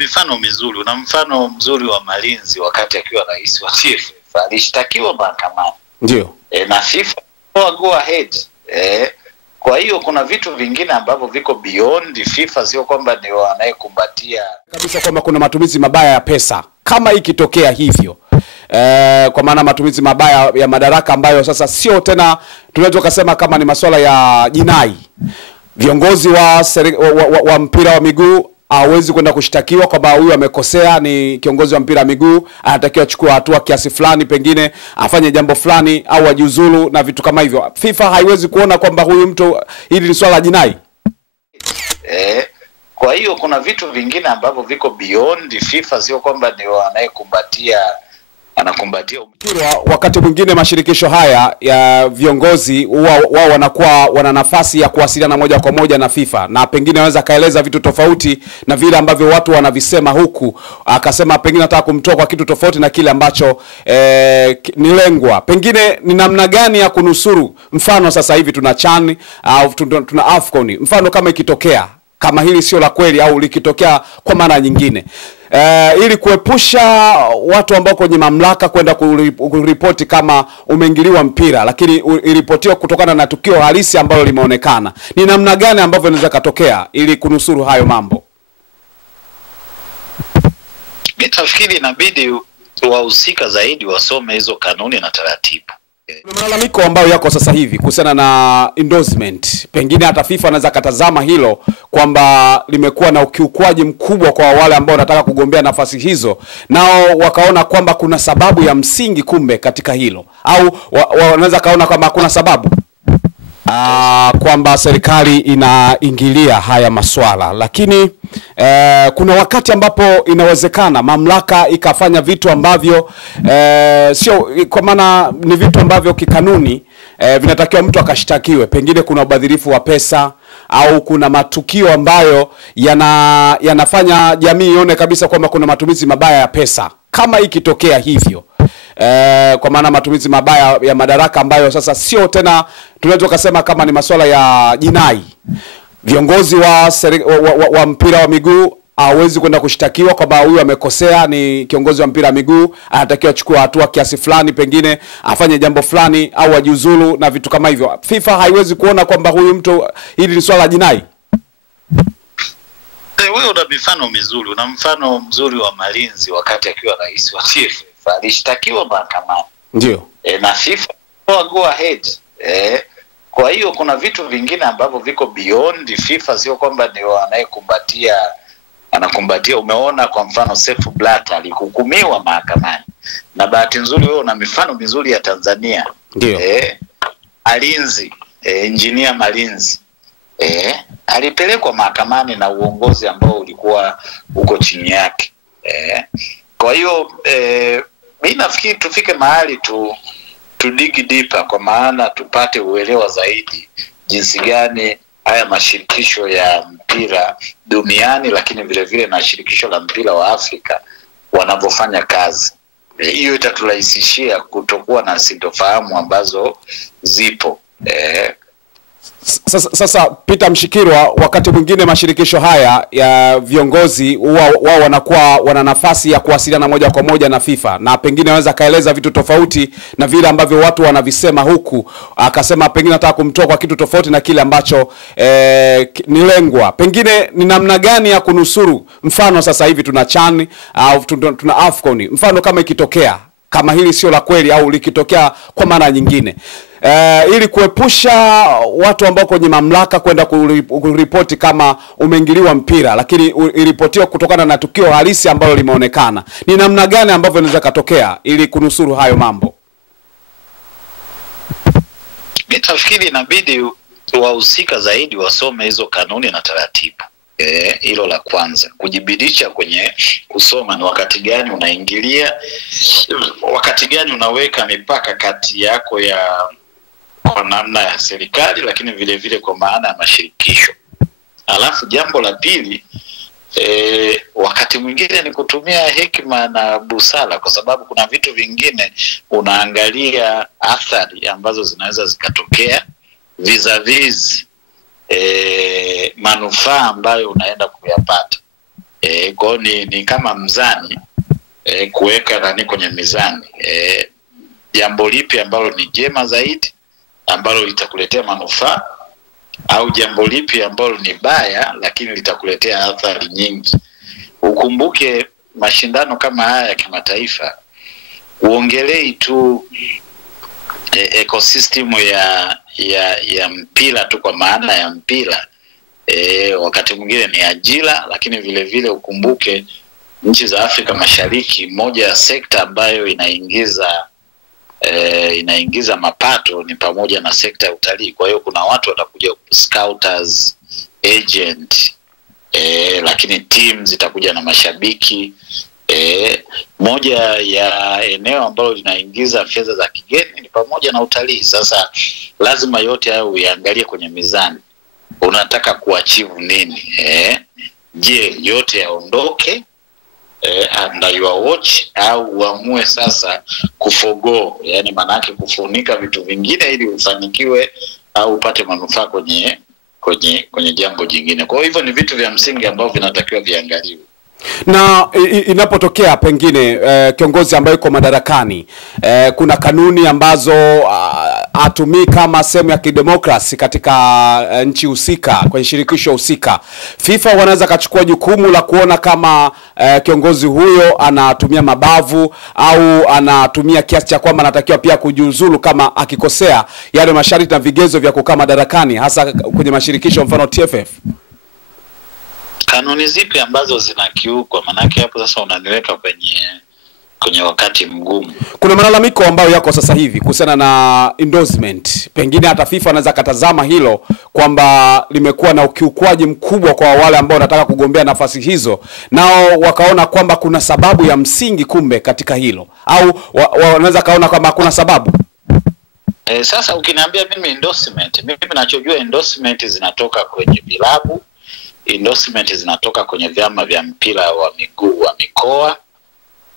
Mifano mizuri, una mfano mzuri wa Malinzi wakati akiwa rais wa TFF alishtakiwa mahakamani. Ndio. Na FIFA go ahead. Kwa hiyo kuna vitu vingine ambavyo viko beyond FIFA, sio kwamba ni wanayekumbatia kabisa kwamba kuna matumizi mabaya ya pesa. Kama ikitokea hivyo, kwa maana matumizi mabaya ya madaraka ambayo sasa sio tena tunaweza kusema kama ni masuala ya jinai, viongozi wa mpira wa miguu hawezi kwenda kushtakiwa kwamba huyu amekosea, ni kiongozi wa mpira wa miguu, anatakiwa achukue hatua kiasi fulani, pengine afanye jambo fulani au ajiuzulu na vitu kama hivyo. FIFA haiwezi kuona kwamba huyu mtu hili ni swala la jinai. Kwa hiyo kuna vitu vingine ambavyo viko beyond FIFA, sio kwamba ni wanayekumbatia anakumbatia. Wakati mwingine mashirikisho haya ya viongozi wao wanakuwa wana nafasi ya kuwasiliana moja kwa moja na FIFA, na pengine anaweza kaeleza vitu tofauti na vile ambavyo watu wanavisema, huku akasema pengine nataka kumtoa kwa kitu tofauti na kile ambacho ni lengwa. Pengine ni namna gani ya kunusuru? Mfano sasa hivi tuna CHAN au tuna AFCON. Mfano kama ikitokea kama hili sio la kweli au likitokea kwa maana nyingine, ili kuepusha watu ambao kwenye mamlaka kwenda kuripoti kama umeingiliwa mpira, lakini iripotiwa kutokana na tukio halisi ambalo limeonekana, ni namna gani ambavyo inaweza katokea ili kunusuru hayo mambo? Mimi nafikiri inabidi wahusika zaidi wasome hizo kanuni na taratibu. Malalamiko ambayo yako sasa hivi kuhusiana na endorsement, pengine hata FIFA anaweza katazama hilo kwamba limekuwa na ukiukwaji mkubwa kwa wale ambao wanataka kugombea nafasi hizo, nao wakaona kwamba kuna sababu ya msingi kumbe katika hilo, au wanaweza kaona kwamba hakuna sababu kwamba serikali inaingilia haya maswala. Lakini kuna wakati ambapo inawezekana mamlaka ikafanya vitu ambavyo sio, kwa maana ni vitu ambavyo kikanuni vinatakiwa mtu akashtakiwe. Pengine kuna ubadhirifu wa pesa au kuna matukio ambayo yanafanya jamii ione kabisa kwamba kuna matumizi mabaya ya pesa. Kama ikitokea hivyo, kwa maana matumizi mabaya ya madaraka ambayo sasa sio tena tunaweza kusema kama ni masuala ya jinai, viongozi wa mpira wa miguu hawezi kwenda kushtakiwa kwamba huyu amekosea, ni kiongozi wa mpira wa miguu, anatakiwa achukue hatua kiasi fulani, pengine afanye jambo fulani au ajiuzulu na vitu kama hivyo. FIFA haiwezi kuona kwamba huyu mtu hili ni swala la jinai. Wewe una mifano mizuri, una mfano mzuri wa Malinzi wakati akiwa rais wa TFF alishtakiwa mahakamani. Ndio. Na FIFA go ahead. Kwa hiyo kuna vitu vingine ambavyo viko beyond FIFA, sio kwamba ni wanayekumbatia anakumbatia. Umeona kwa mfano Sefu Blatter alihukumiwa mahakamani, na bahati nzuri wewe una mifano mizuri ya Tanzania. Ndio. Malinzi, engineer Malinzi alipelekwa mahakamani na uongozi ambao ulikuwa uko chini yake. Kwa hiyo mimi nafikiri tufike mahali tu dig deeper, kwa maana tupate uelewa zaidi jinsi gani haya mashirikisho ya mpira duniani, lakini vile vile na shirikisho la mpira wa Afrika wanavyofanya kazi. Hiyo itaturahisishia kutokuwa na sintofahamu ambazo zipo. Sasa Peter Mshikirwa, wakati mwingine mashirikisho haya ya viongozi wao wanakuwa wana nafasi ya kuwasiliana moja kwa moja na FIFA, na pengine anaweza kaeleza vitu tofauti na vile ambavyo watu wanavisema, huku akasema pengine nataka kumtoa kwa kitu tofauti na kile ambacho ni lengwa. Pengine ni namna gani ya kunusuru? Mfano sasa hivi tuna CHAN au tuna AFCON. Mfano kama ikitokea kama hili sio la kweli au likitokea kwa maana nyingine, ili kuepusha watu ambao kwenye mamlaka kwenda kuripoti kama umeingiliwa mpira, lakini iripotiwa kutokana na tukio halisi ambalo limeonekana, ni namna gani ambavyo inaweza katokea ili kunusuru hayo mambo? Mimi nafikiri inabidi wahusika zaidi wasome hizo kanuni na taratibu. Hilo la kwanza, kujibidisha kwenye kusoma ni wakati gani unaingilia, wakati gani unaweka mipaka kati yako ya kwa namna ya serikali, lakini vile vile kwa maana ya mashirikisho. Alafu jambo la pili, wakati mwingine ni kutumia hekima na busara, kwa sababu kuna vitu vingine unaangalia athari ambazo zinaweza zikatokea vis-a-vis manufaa ambayo unaenda kuyapata. Kwa ni kama mzani, kuweka nani kwenye mizani, jambo lipi ambalo ni jema zaidi ambalo litakuletea manufaa, au jambo lipi ambalo ni baya lakini litakuletea athari nyingi. Ukumbuke mashindano kama haya ya kimataifa uongelei tu ecosystem ya mpira tu kwa maana ya mpira, wakati mwingine ni ajira, lakini vile vile ukumbuke nchi za Afrika Mashariki, moja ya sekta ambayo inaingiza mapato ni pamoja na sekta ya utalii. Kwa hiyo kuna watu watakuja scouters, agent, lakini team zitakuja na mashabiki. Moja ya eneo ambalo linaingiza fedha za kigeni ni pamoja na utalii. Sasa lazima yote hayo uiangalie kwenye mizani. Unataka kuachieve nini? Je, yote yaondoke under your watch, au uamue sasa kuforgo, yani manake kufunika vitu vingine ili ufanikiwe au upate manufaa kwenye jambo jingine. Kwa hivyo ni vitu vya msingi ambavyo vinatakiwa viangaliwe. Na inapotokea pengine kiongozi ambaye yuko madarakani, kuna kanuni ambazo atumii kama sehemu ya kidemokrasi katika nchi husika, kwenye shirikisho husika, FIFA wanaweza kachukua jukumu la kuona kama kiongozi huyo anatumia mabavu au anatumia kiasi cha kwamba anatakiwa pia kujiuzulu kama akikosea yale masharti na vigezo vya kukaa madarakani, hasa kwenye mashirikisho mfano TFF. Kanuni zipi ambazo zinakiukwa? Manake hapo sasa unaniweka kwenye wakati mgumu. Kuna malalamiko ambayo yako sasa hivi kuhusiana na endorsement. Pengine hata FIFA anaweza katazama hilo kwamba limekuwa na ukiukwaji mkubwa kwa wale ambao wanataka kugombea nafasi hizo, nao wakaona kwamba kuna sababu ya msingi kumbe katika hilo, au wanaweza kaona kwamba hakuna sababu. Sasa ukiniambia mimi endorsement, mimi ninachojua endorsement zinatoka kwenye vilabu, endorsement zinatoka kwenye vyama vya mpira wa miguu wa mikoa,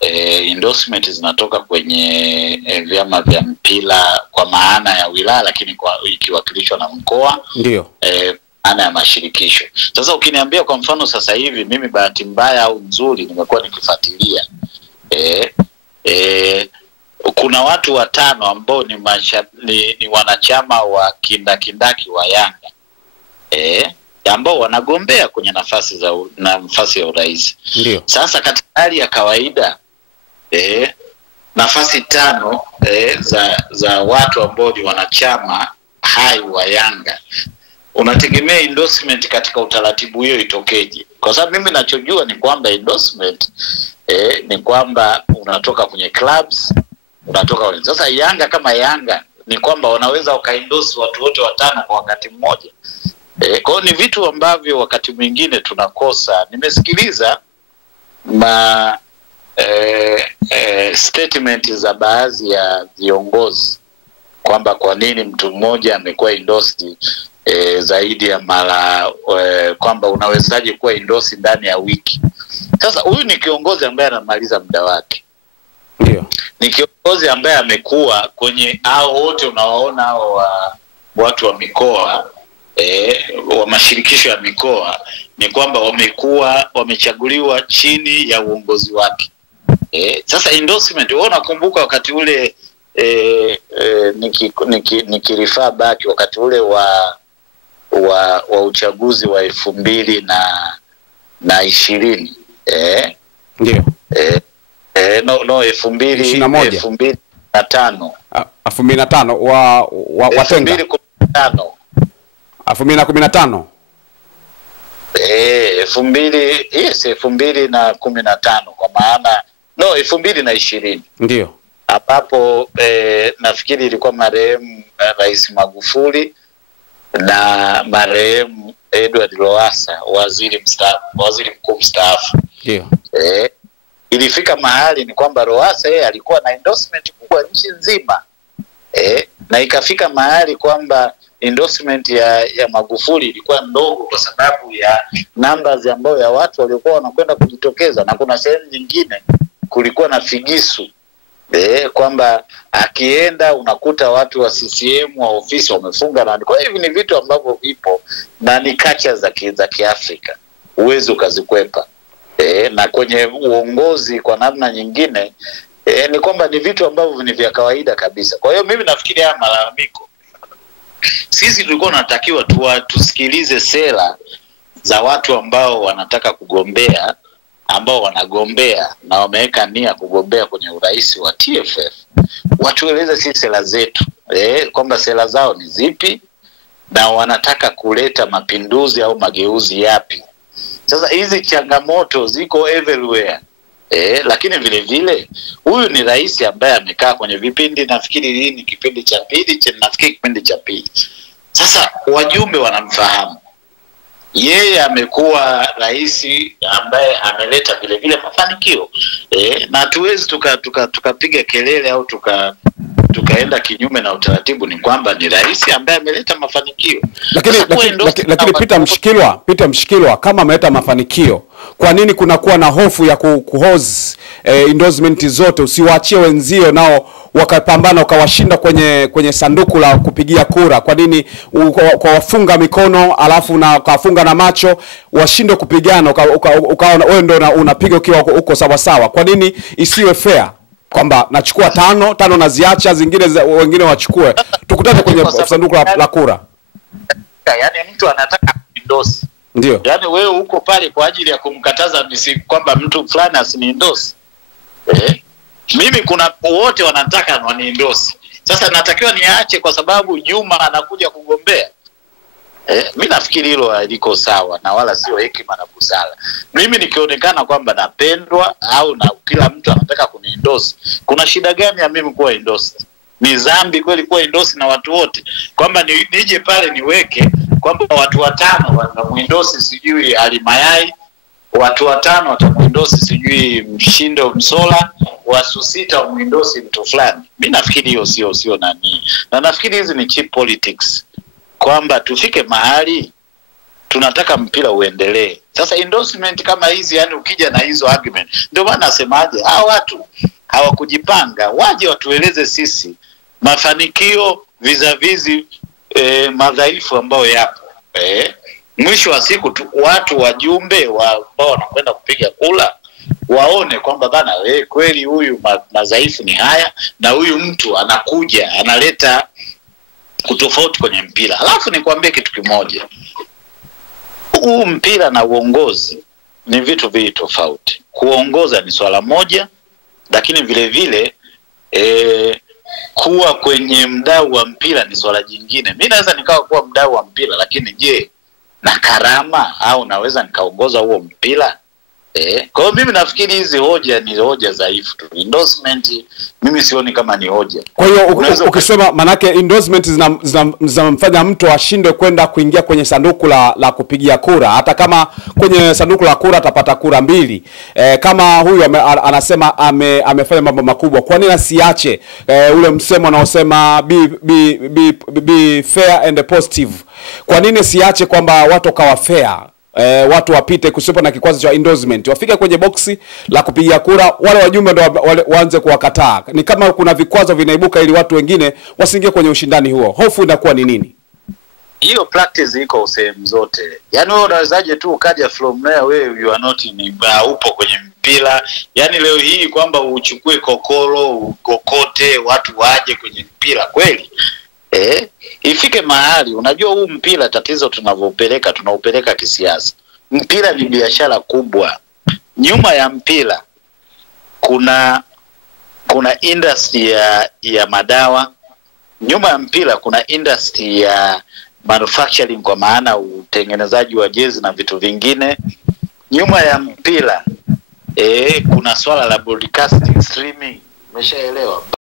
endorsement zinatoka kwenye vyama vya mpira kwa maana ya wilaya, lakini kwa ikiwakilishwa na mkoa, ndio maana ya mashirikisho. Sasa ukiniambia kwa mfano sasa hivi, mimi bahati mbaya au nzuri nimekuwa nikifuatilia, kuna watu 5 ambao ni wanachama wa kindaki wa Yanga, ambao wanagombea kwenye nafasi ya urais. Ndio. Sasa katika hali ya kawaida, nafasi 5 za watu ambao ni wanachama hai wa Yanga, unategemea endorsement katika utaratibu hiyo itokeje? Kwa sababu mimi ninachojua ni kwamba endorsement ni kwamba unatoka kwenye clubs, sasa Yanga kama Yanga ni kwamba wanaweza wakaendorse watu wote 5 kwa wakati mmoja. Kwa hiyo ni vitu ambavyo wakati mwingine tunakosa. Nimesikiliza statement za baadhi ya viongozi kwamba kwa nini mtu mmoja amekuwa endorsed zaidi ya mara, kwamba unawezaje kuwa endorsed ndani ya wiki. Sasa huyu ni kiongozi ambaye anamaliza muda wake. Ndio. Ni kiongozi ambaye amekuwa kwenye hao wote unawaona hao watu wa mikoa, wa mashirikisho ya mikoa, ni kwamba wamechaguliwa chini ya uongozi wake. Sasa endorsement, wewe unakumbuka wakati ule nikirifaa back wakati ule wa uchaguzi wa 2020, ndio 2005 wa Tenga 2015 2015 kwa maana 2020 ndio ambapo nafikiri ilikuwa marehemu Rais Magufuli na marehemu Edward Lowassa, waziri mkuu mstaafu. Ndio. Ilifika mahali ni kwamba Lowassa yeye alikuwa na endorsement kubwa nchi nzima, na ikafika mahali kwamba endorsement ya Magufuli ilikuwa ndogo kwa sababu ya numbers ambayo ya watu waliokuwa wanakwenda kujitokeza, na kuna sehemu nyingine kulikuwa na figisu kwamba akienda unakuta watu wa CCM wa ofisi wamefunga na. Kwa hivyo ni vitu ambavyo vipo na ni culture za Kiafrika, uwezo ukazikwepa. Na kwenye uongozi kwa namna nyingine ni kwamba ni vitu ambavyo ni vya kawaida kabisa. Kwa hiyo mimi nafikiri haya malalamiko, sisi tulikuwa tunatakiwa tusikilize sera za watu ambao wanataka kugombea, ambao wanagombea na wameweka nia kugombea kwenye urais wa TFF. Watueleze sisi sera zetu, kwamba sera zao ni zipi na wanataka kuleta mapinduzi au mageuzi yapi. Sasa hizi changamoto ziko everywhere. Lakini vile vile huyu ni rais ambaye amekaa kwenye vipindi, nafikiri hii ni kipindi cha pili, nafikiri kipindi cha pili. Sasa wajumbe wanamfahamu. Yeye amekuwa rais ambaye ameleta vile vile mafanikio. Na hatuwezi tukapiga kelele au tukaenda kinyume na utaratibu. Ni kwamba ni rais ambaye ameleta mafanikio. Lakini Peter Mshikilwa kama ameleta mafanikio, kwa nini kunakuwa na hofu ya kuhozi endorsement zote? Usiwaachie wenzio nao wakapambana ukawashinda kwenye sanduku la kupigia kura. Kwa nini ukawafunga mikono alafu na ukafunga na macho washinde kupigana ukaona wewe ndio unapiga ukiwa uko sawa sawa? Kwa nini isiwe fair kwamba nachukua tano naziacha zingine wengine wachukue, tukutane kwenye sanduku la kura? Yaani mtu anataka endorse. Ndio. Yaani wewe uko pale kwa ajili ya kumkataza kwamba mtu fulani asiniendorse. Mimi kuna wote wanataka waniendorse. Sasa natakiwa niache kwa sababu Juma anakuja kugombea? Mimi nafikiri hilo liko sawa na wala sio hekima na busara. Mimi nikionekana kwamba napendwa au na kila mtu anataka kuniendorse, kuna shida gani ya mimi kuwa endorse? Ni dhambi kweli kuwa endorse na watu wote? Kwamba nije pale niweke kwamba watu 5 watamuendorse sijui Alimayai, watu 5 watamuendorse sijui Mshindo Msola, watu 6 wamuendorse mtu fulani. Mimi nafikiri hiyo sio nani. Na nafikiri hizi ni cheap politics. Kwamba tufike mahali tunataka mpira uendelee. Sasa endorsement kama hizi, yani ukija na hizo argument, ndio maana nasemaje, hao watu hawakujipanga, waje watueleze sisi mafanikio vizavizi madhaifu ambayo yapo. Mwisho wa siku watu wajumbe ambao wanakwenda kupiga kula waone kwamba bana kweli huyu madhaifu ni haya na huyu mtu anakuja analeta kutofauti kwenye mpira. Alafu nikwambie kitu kimoja, huu mpira na uongozi ni vitu vili tofauti. Kuongoza ni swala moja, lakini vile vile kuwa kwenye mdau wa mpira ni swala jingine. Mimi naweza nikawa kuwa mdau wa mpira, lakini je, na karama au naweza nikaongoza huo mpira? Kwa hiyo mimi nafikiri hizi hoja ni hoja dhaifu tu. Endorsement mimi sioni kama ni hoja. Kwa hiyo ukisema manake endorsement zinamfanya mtu ashinde kwenda kuingia kwenye sanduku la kupigia kura, hata kama kwenye sanduku la kura atapata kura 2. Kama huyu anasema amefanya mambo makubwa, kwa nini asiache ule msemo unaosema be fair and positive? Kwa nini siache kwamba watu kawa fair? Watu wapite kusipo na kikwazo cha endorsement, wafike kwenye boxi la kupigia kura, wale wajumbe ndio waanze kuwakataa. Ni kama kuna vikwazo vinaibuka ili watu wengine wasiingie kwenye ushindani huo. Hofu inakuwa ni nini? Hiyo practice iko sehemu zote. Yaani wewe unawezaje tu ukaja from there, wewe you are not upo kwenye mpira. Yaani leo hii kwamba uchukue kokolo ukokote watu waje kwenye mpira kweli? Ifike mahali unajua huu mpira tatizo tunaupeleka kisiasa. Mpira ni biashara kubwa. Nyuma ya mpira kuna industry ya madawa. Nyuma ya mpira kuna industry ya manufacturing, kwa maana utengenezaji wa jezi na vitu vingine. Nyuma ya mpira kuna swala la broadcasting, streaming, umeshaelewa?